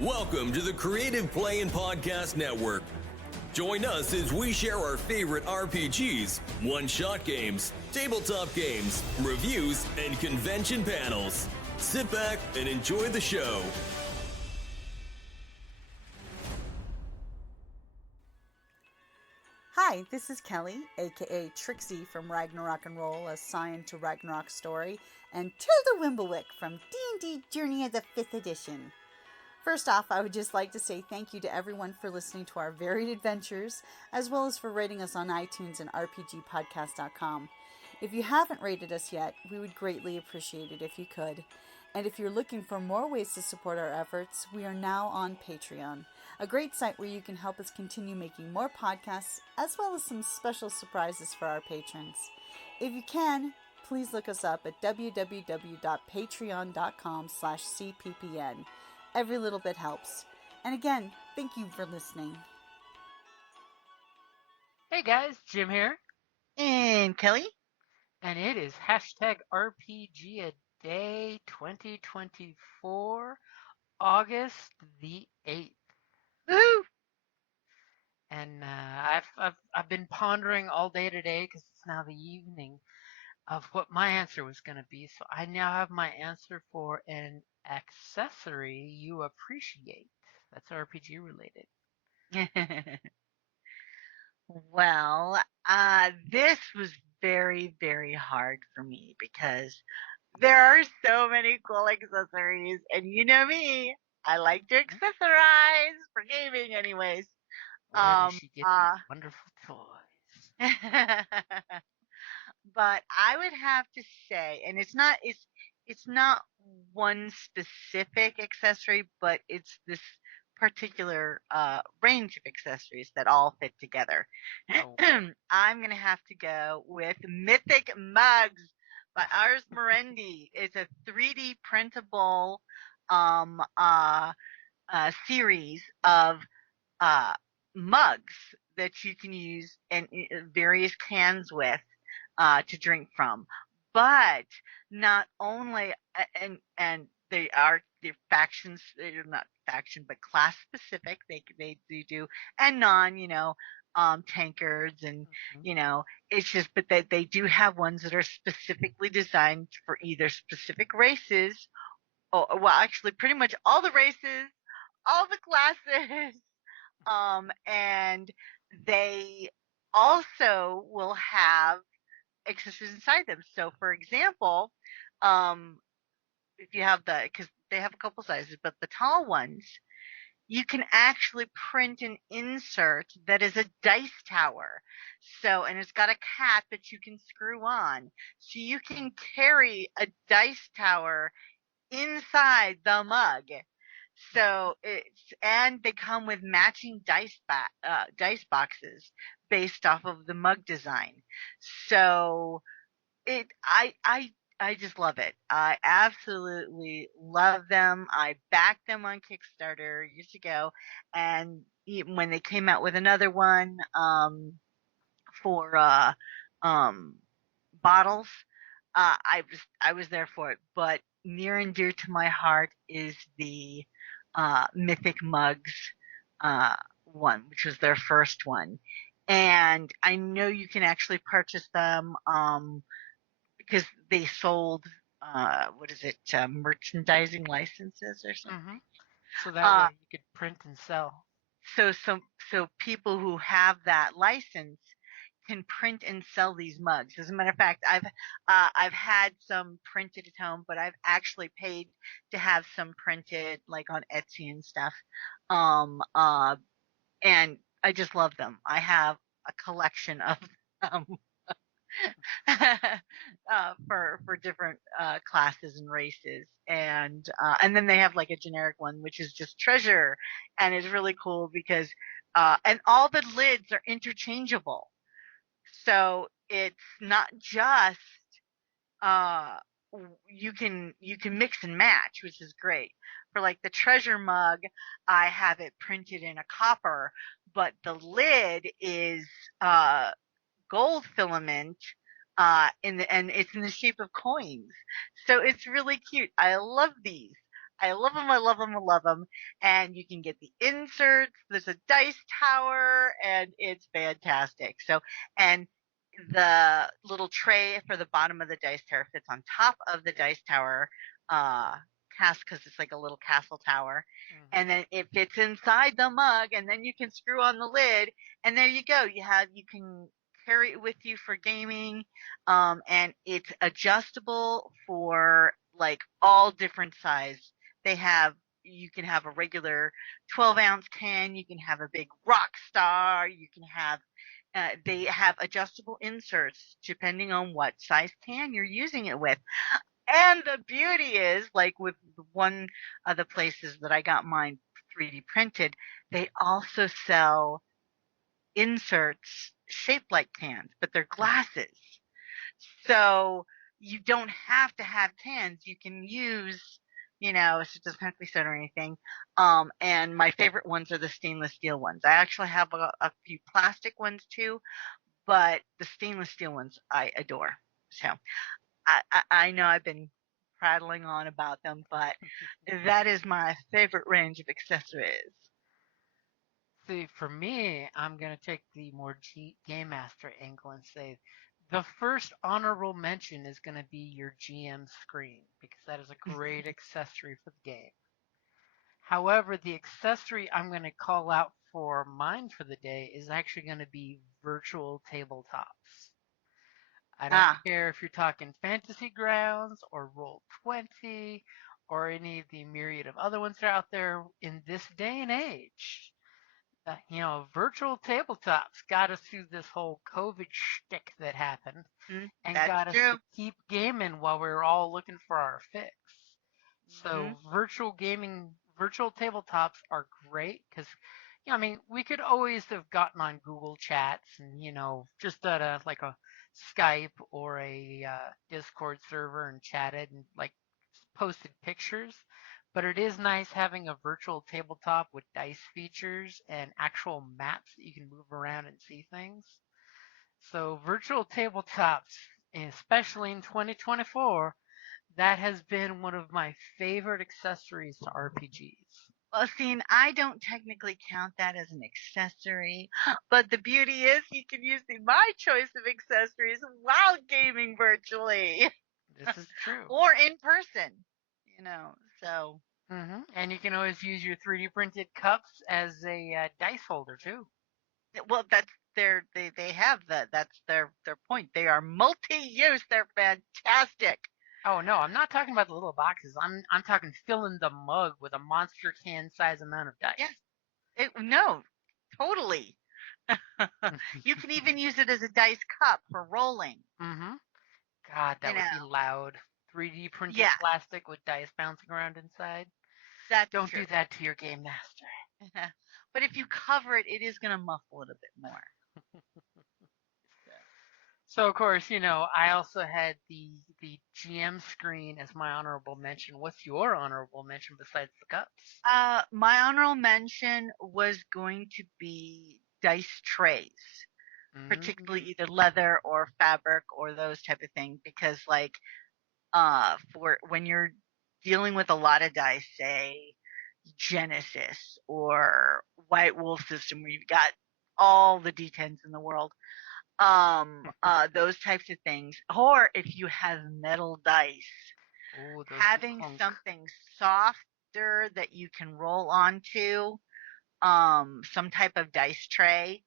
Welcome to the Creative Play and Podcast Network. Join us as we share our favorite RPGs, one-shot games, tabletop games, reviews, and convention panels. Sit back and enjoy the show. Hi, this is Kelly, aka Trixie from Ragnarok and Roll, a Scion to Ragnarok story, and Tilda Wimblewick from D&D Journey of the 5th Edition. First off, I would just like to say thank you to everyone for listening to our varied adventures, as well as for rating us on iTunes and RPGpodcast.com. If you haven't rated us yet, we would greatly appreciate it if you could. And if you're looking for more ways to support our efforts, we are now on Patreon, a great site where you can help us continue making more podcasts, as well as some special surprises for our patrons. If you can, please look us up at www.patreon.com/cppn. Every little bit helps. And again, thank you for listening. Hey guys, Jim here, And Kelly? and it is hashtag RPGaDay 2024 August the 8th. Woohoo! And I've been pondering all day today because it's now the evening of what my answer was going to be. So I now have my answer for an accessory you appreciate. That's RPG related. Well, this was very, very hard for me because there are so many cool accessories, and you know me, I like to accessorize for gaming anyways. Where does she get these wonderful toys? But I would have to say, and it's not one specific accessory, but it's this particular range of accessories that all fit together. Oh. I'm gonna have to go with Mythic Mugs by Ars Morendi. It's a 3D printable series of mugs that you can use in various cans with to drink from. But not only, and they're factions, they're not faction, but class specific. They do, and non, tankards, and it's just, but they do have ones that are specifically designed for either specific races, or well, actually, pretty much all the races, all the classes, and they also will have accessories inside them. So, for example, if you have because they have a couple sizes, but the tall ones, you can actually print an insert that is a dice tower. So, and it's got a cap that you can screw on. So you can carry a dice tower inside the mug. So and they come with matching dice boxes based off of the mug design. So I just love it. I absolutely love them. I backed them on Kickstarter years ago, and when they came out with another one for bottles, I was there for it. But near and dear to my heart is the Mythic Mugs one, which was their first one. And I know you can actually purchase them because they sold merchandising licenses or something. Mm-hmm. So that way you could print and sell. So people who have that license can print and sell these mugs. As a matter of fact, I've had some printed at home, but I've actually paid to have some printed, like on Etsy and stuff. And I just love them. I have a collection of them. For different classes and races, and then they have like a generic one which is just treasure, and it's really cool because and all the lids are interchangeable, so it's not just you can mix and match, which is great. For like the treasure mug, I have it printed in a copper, but the lid is gold filament and it's in the shape of coins. So it's really cute. I love these. I love them. I love them. I love them. And you can get the inserts. There's a dice tower, and it's fantastic. So, and the little tray for the bottom of the dice tower fits on top of the dice tower uh cast because it's like a little castle tower, and then it fits inside the mug, and then you can screw on the lid, and there you go. You can carry it with you for gaming, and it's adjustable for like all different size. They have You can have a regular 12-ounce can, you can have a big rock star, you can have they have adjustable inserts depending on what size can you're using it with. And the beauty is, like with one of the places that I got mine 3D printed, they also sell inserts shaped like cans, but they're glasses. So you don't have to have cans. You can use, so it doesn't have to be soda or anything. And my favorite ones are the stainless steel ones. I actually have a few plastic ones too, but the stainless steel ones I adore. So I know I've been prattling on about them, but that is my favorite range of accessories. See, for me, I'm going to take the more Game Master angle and say the first honorable mention is going to be your GM screen because that is a great accessory for the game. However, the accessory I'm going to call out for mine for the day is actually going to be virtual tabletops. I don't Ah, care if you're talking Fantasy Grounds or Roll20 or any of the myriad of other ones that are out there in this day and age. Virtual tabletops got us through this whole COVID shtick that happened and that's got us true. to keep gaming while we were all looking for our fix. Hmm. So virtual tabletops are great because, we could always have gotten on Google Chats and, just at a Skype or a Discord server and chatted and like posted pictures. But it is nice having a virtual tabletop with dice features and actual maps that you can move around and see things. So virtual tabletops, especially in 2024, that has been one of my favorite accessories to RPGs. Well, see, and I don't technically count that as an accessory, but the beauty is you can use my choice of accessories while gaming virtually This is true. or in person, you know. So, And you can always use your 3D printed cups as a dice holder too. well, they have that's their point. They are multi-use. They're fantastic. Oh no, I'm not talking about the little boxes. I'm talking filling the mug with a monster can size amount of Yeah, dice. no, totally. You can even use it as a dice cup for rolling. Mm-hmm. God, You that would be know, loud. 3D printed yeah, plastic with dice bouncing around inside. that's Don't true. do that to your game master. But if you cover it, it is going to muffle it a bit more. So of course, I also had the GM screen as my honorable mention. What's your honorable mention besides the cups? My honorable mention was going to be dice trays, particularly Mm, either leather or fabric or those type of things, because like for when you're dealing with a lot of dice, say Genesis or White Wolf system, where you've got all the D10s in the world, those types of things, or if you have metal dice, oh, those do having clunk. something softer that you can roll onto, some type of dice tray,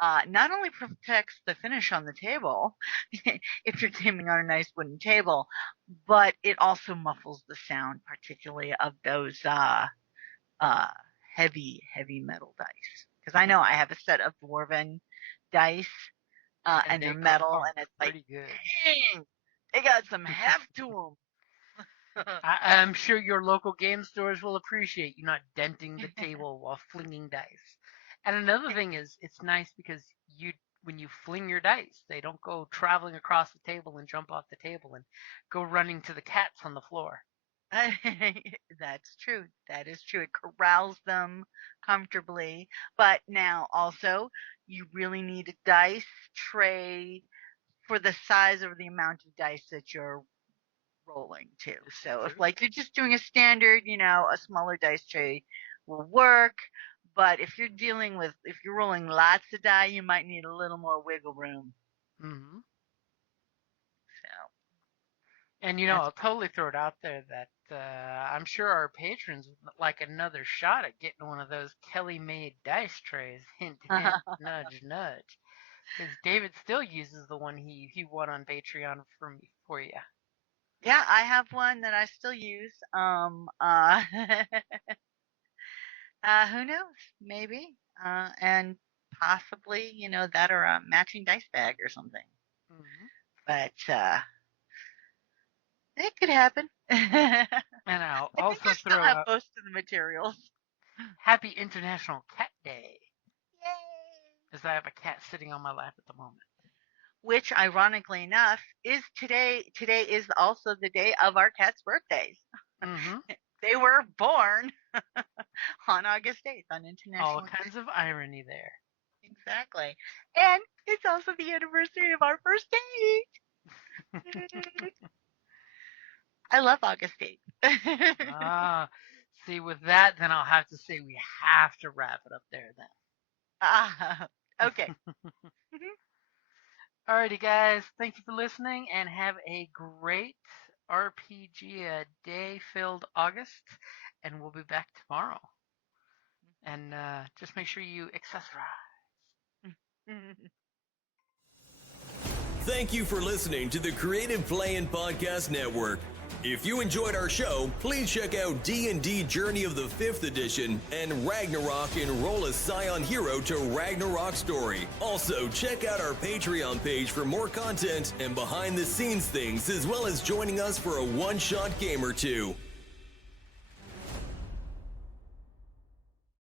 not only protects the finish on the table, if you're gaming on a nice wooden table, but it also muffles the sound, particularly of those uh, heavy metal dice. Because I know I have a set of dwarven dice, And and they they're metal, clunk and it's like, pretty good. dang, they got some heft to them. I'm sure your local game stores will appreciate you not denting the table while flinging dice. And another thing is, it's nice because when you fling your dice, they don't go traveling across the table and jump off the table and go running to the cats on the floor. That's true. That is true. It corrals them comfortably. But now also, you really need a dice tray for the size of the amount of dice that you're rolling too. So if like you're just doing a standard, a smaller dice tray will work. But if you're rolling lots of die, you might need a little more wiggle room. Mm-hmm. So. And I'll totally throw it out there that I'm sure our patrons would like another shot at getting one of those Kelly-made dice trays. Hint, hint, nudge, nudge. Because David still uses the one he won on Patreon for you. Yeah, I have one that I still use. Who knows? Maybe. And possibly, that or a matching dice bag or something. Mm-hmm. But it could happen. And I'll I also think I still throw have out most of the materials. Happy International Cat Day. Yay! As I have a cat sitting on my lap at the moment. Which, ironically enough, is today. Today is also the day of our cat's birthdays. Mm-hmm. They were born on August 8th on International. All kinds of irony there. Exactly. And it's also the anniversary of our first date. I love August 8th. See, with that, then I'll have to say we have to wrap it up there then. Okay. Alrighty, guys. Thank you for listening and have a great RPG day filled August. And we'll be back tomorrow. And just make sure you accessorize. Thank you for listening to the Creative Play-In Podcast Network. If you enjoyed our show, please check out D&D Journey of the 5th Edition and Ragnarok Enroll a Scion Hero to Ragnarok Story. Also, check out our Patreon page for more content and behind-the-scenes things, as well as joining us for a one-shot game or two.